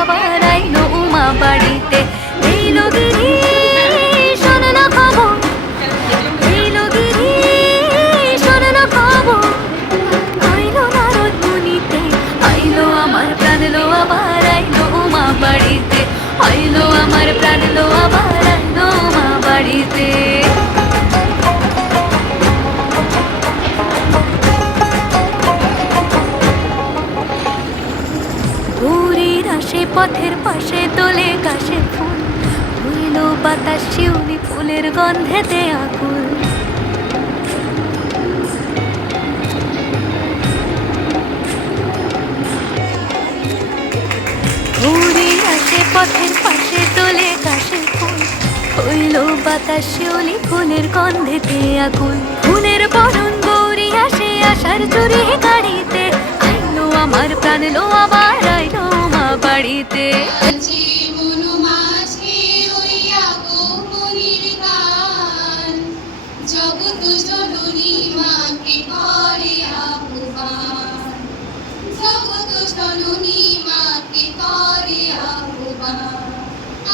আবার আইলো উমা বাড়িতে। এইলো গিরি শোনো খবর, এইলো গিরি শোনো খবর, আইলো নারদ মুনিতে, আইলো আমার প্রাণ লো আবার আইলো উমা বাড়িতে, আইলো আমার প্রাণ লো আবার আইলো উমা বাড়িতে। ভোরের আসে পথের পাশে তোলে কাশে ফুল, হইল বাতাস শিউলি ফুলের গন্ধেতে আকুল। ভোরের আসে পথের পাশে তোলে কাশে ফুল, হইল বাতাস শিউলি ফুলের গন্ধেতে আকুল। ফুলের বরণ গৌরী আসে আশার চুরি গাড়িতে, আইলো আমার প্রাণ লো আবার আইলো মা বাড়িতে। জগৎ জননী মাকে করে আহ্বান, জগৎ জননী মাকে করে আহ্বান।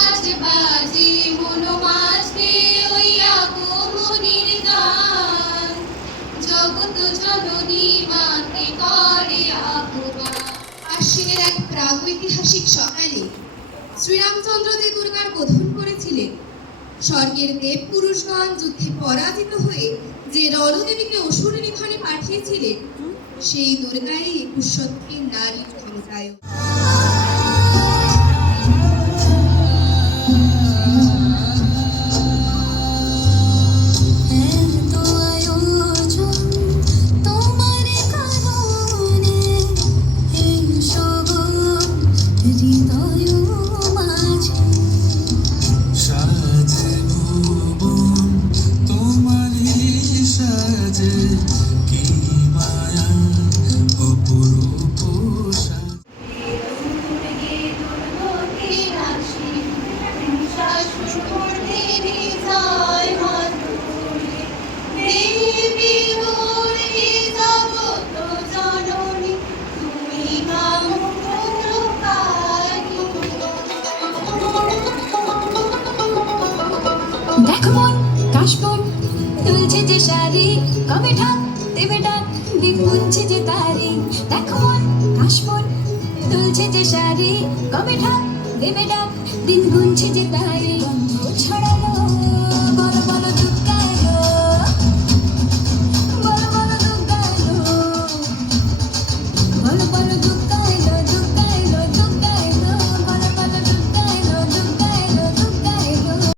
আজ বাজে মন মাঝে ওই আগমনীর গান, জগৎ জননী মাকে করে আহ্বান। আশ্বিনের এক প্রাগৈতিহাসিক সকালে শ্রীরামচন্দ্র যে দুর্গার বোধন করেছিলেন, স্বর্গের দেব পুরুষগণ যুদ্ধে পরাজিত হয়ে যে রণদেবীকে অসুর নিধনে পাঠিয়েছিলেন, সেই দুর্গাই 21 শতকের নারীর ক্ষমতায়ন। দেখো মন কাশবন দুলছে যে শাড়ি, কবে ঢাক দেবে ডাক দিন গুনছে যে তারি। দেখো মন কাশবন দুলছে যে শাড়ি, কবে ঢাক দেবে ডাক দিন গুনছে যে তারি। ছড়ালো